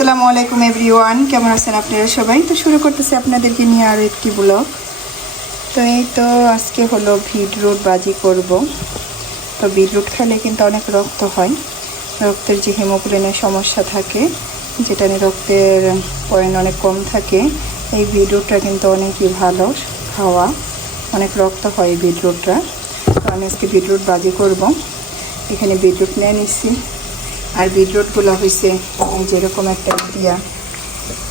আসসালামু আলাইকুম এভরিওয়ান, কেমন আছেন আপনারা সবাই? তো শুরু করতেছি আপনাদেরকে নিয়ে আরও একটি ব্লগ। তো এই তো আজকে হলো বিটরুট ভাজি করব। তো বিটরুট খেলে কিন্তু অনেক রক্ত হয়, রক্তের যে হিমোগ্লোবিনের সমস্যা থাকে, যেটা নিয়ে রক্তের পয়েন্ট অনেক কম থাকে, এই বিটরুটটা কিন্তু অনেকই ভালো খাওয়া, অনেক রক্ত হয় এই বিটরুটটা। তো আমি আজকে বিটরুট ভাজি করব। এখানে বিটরুট নিয়ে নিচ্ছি, আর বিটরুটগুলো হয়েছে যেরকম একটা দিয়া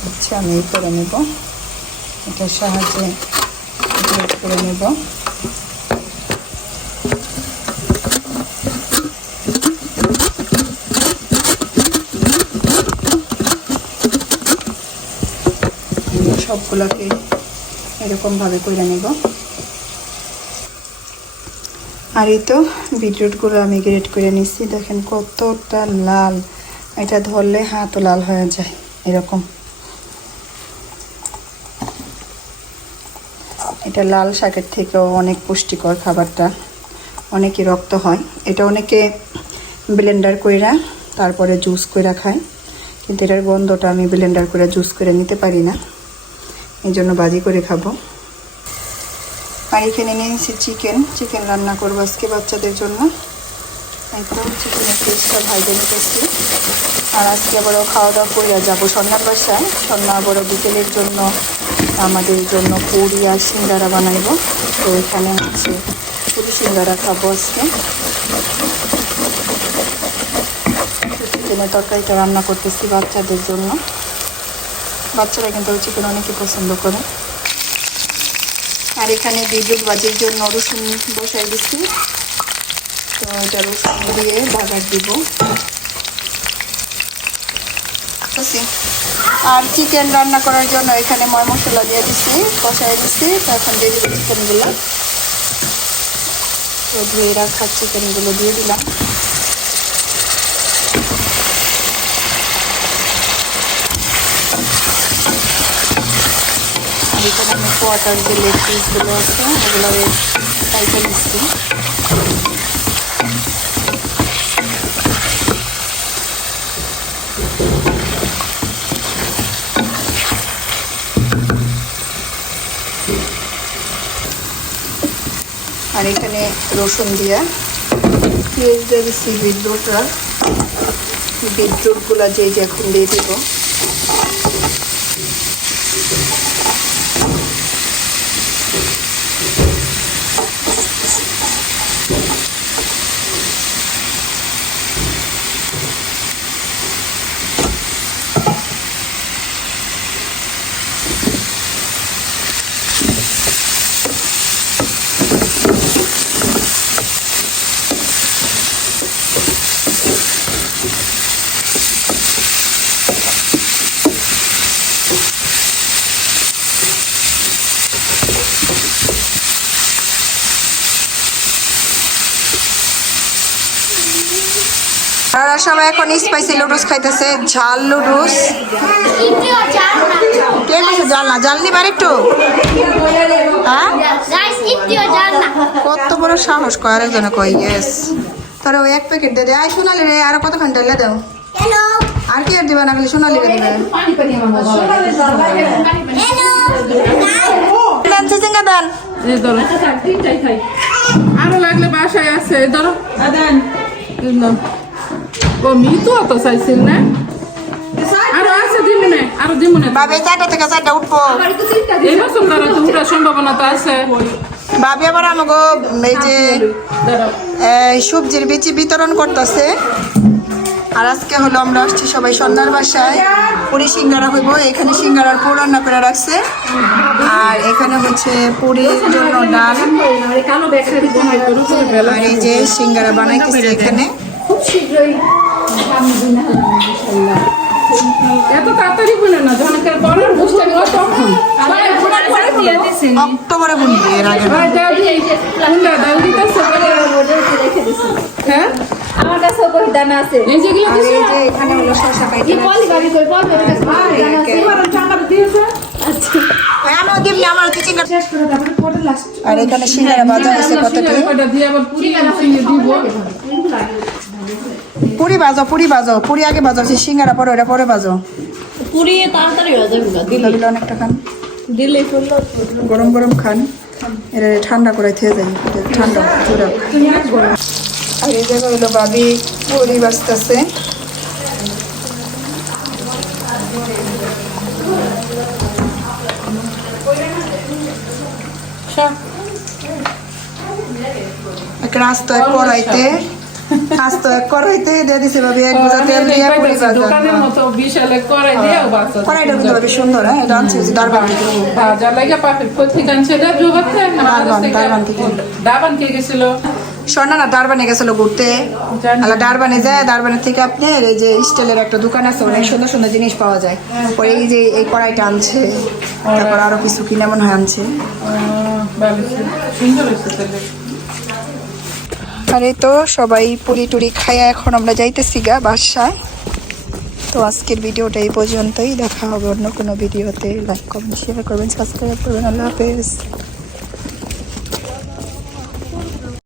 হচ্ছে আমি করে নেব, এটার সাহায্যে করে নেব। সবগুলোকে এরকমভাবে করে নেব। আর এই তো বিটরুটগুলো আমি গ্রেট করে নিচ্ছি, দেখেন কতটা লাল, এটা ধরলে হাতও লাল হয়ে যায় এরকম। এটা লাল শাকের থেকেও অনেক পুষ্টিকর খাবারটা, অনেকে রক্ত হয়। এটা অনেকে ব্লেন্ডার কইরা তারপরে জুস কইরা খায়, কিন্তু এটার গন্ধটা আমি ব্লেন্ডার করে জুস করে নিতে পারি না, এই জন্য ভাজি করে খাবো। আর এখানে নিয়েছি চিকেন রান্না করবো আজকে বাচ্চাদের জন্য। এই তো চিকেনের পিসটা ভাইজে নিতেছি। আর আজকে আবারও খাওয়া দাওয়া করে যাবো সন্ধ্যার বাসায়। সন্ধ্যা আবারও বিকেলের জন্য আমাদের জন্য পুরি আর সিঙ্গারা বানাইব। তো এখানে হচ্ছে পুরি সিঙ্গারা খাবো আজকে। চিকেনের তরকারিটা রান্না করতেছি বাচ্চাদের জন্য। বাচ্চারা কিন্তু চিকেন অনেকে পছন্দ করে। আর এখানে বিটরুট ভাজির জন্য রসুন বসাই দিচ্ছি। তো এটা রসুন দিয়ে বাগার দিব। আর চিকেন রান্না করার জন্য এখানে ময় মশলা দিয়ে দিচ্ছি, কষাই দিচ্ছি। তো এখন দিয়ে দিব চিকেনগুলো। তো ধুয়ে রাখা চিকেনগুলো দিয়ে দিলাম। আর এখানে আমি কোয়াটার যে লেগ পিসগুলো আছে ওগুলো কাইটে নিচ্ছি। আর এখানে রসুন দিয়ে পেঁয়াজ দিয়ে দিচ্ছি বিটরুটগুলো যে এখন দিয়ে দিব। আর সবাই এখন স্পাইসি লুডুস খাইতেছে, ঝাল লুডুস। কে কিছু জাল না, জাল নিবার একটু। হ্যাঁ কত বড় সাহস কয় আরেকজনে কই ইয়েস। তোরা ওই এক প্যাকেট দে দে। আয় সোনালি রে, আরো কতক্ষণ ঢেলে দাও। আর কি আর দিবা না, খালি সোনালি রে দিবে। দেন আরো লাগলে বাসায় আছে, ধরো ও মিতু তো চাইছিল না, আরো আছে দিমুনে, আরো দিমুনে ভাবি 4টা থেকে 4টা উঠবো। এই বছর ধরো তো উঠার সম্ভাবনা তো আছে। ভাবি আবার আমাকে এই যে সবজির বিচি বিতরণ করতেছে। আর আজকে হলো আমরা আসছি সবাই সন্ধ্যার বাসায়, পুরি সিঙ্গারা হইব। এখানে সিঙ্গারার পুর রান্না করে রাখছে। আর এখানে হচ্ছে পুরির জন্য ডাল, আর এই যে সিঙ্গারা বানাইতেছে এখানে। খুব শীঘ্রই এত তাড়াতাড়ি বলে না, যখন একটা বড় বুঝতে গেল তখন অক্টোবরে বুনবে, এর আগে ডাল দিতেছে। হ্যাঁ আমার কাছে কই দানা আছে। এই যে আর এই যে এখানে হলো শসা কি কাইতে বলি গাবি কই বল দানা আছে। আচ্ছা আমার দিবি, আমার চিচিঙ্গা শেষ করে তারপরে পড়ে লাস্ট। আর এখানে সিঙ্গারা ভাজা হয়েছে কতটি। কয়টা দিয়ে আবার পুরি সিঙ্গে দিব। পুরি ভাজো পুরি আগে ভাজো, সিঙ্গারা পরে ওটা পরে ভাজো। পুড়িয়ে তাড়াতাড়ি হয়ে যাবে গা, দিলে দিলে অনেকটা খান, দিলেই ফুললো। গরম গরম খান, এর ঠান্ডা করে থেকে যাই, ঠান্ডা চূড়া। আর এই জায়গা হলো ভাবি পুরি বাজতেছে। একটা আস্ত এক কড়াইতে দিয়ে দিছে ভাবি, এক বোঝা তেল দিয়ে পুরি ভাজা। দোকানের মতো বিশাল এক কড়াই দিয়েও বাচ্চা কড়াইটা কিন্তু ভাবি সুন্দর, হ্যাঁ এটা আনছে যে দারবান থেকে। ভাজা লাগে পাপের কোথেকে আনছে এটা জোগাতে না দারবান থেকে। দাবান কে গেছিল স্বর্ণা না দারবানে গেছিল ঘুরতে, আলা দারবানে যায়, দারবানের থেকে আপনার এই যে স্টিলের একটা দোকান আছে, অনেক সুন্দর সুন্দর জিনিস পাওয়া যায়। পরে এই যে এই কড়াইটা আনছে, তারপর আরো কিছু কিনে মনে হয় আনছে। ভালো ছিল, সুন্দর হয়েছে তাহলে। আর এই তো সবাই পুরি টুরি খাইয়া এখন আমরা যাইতেছি গা বাসায়। তো আজকের ভিডিওটা এই পর্যন্তই, দেখা হবে অন্য কোনো ভিডিওতে। লাইক কমেন্ট শেয়ার করবেন, সাবস্ক্রাইব করবেন। আল্লাহ হাফেজ।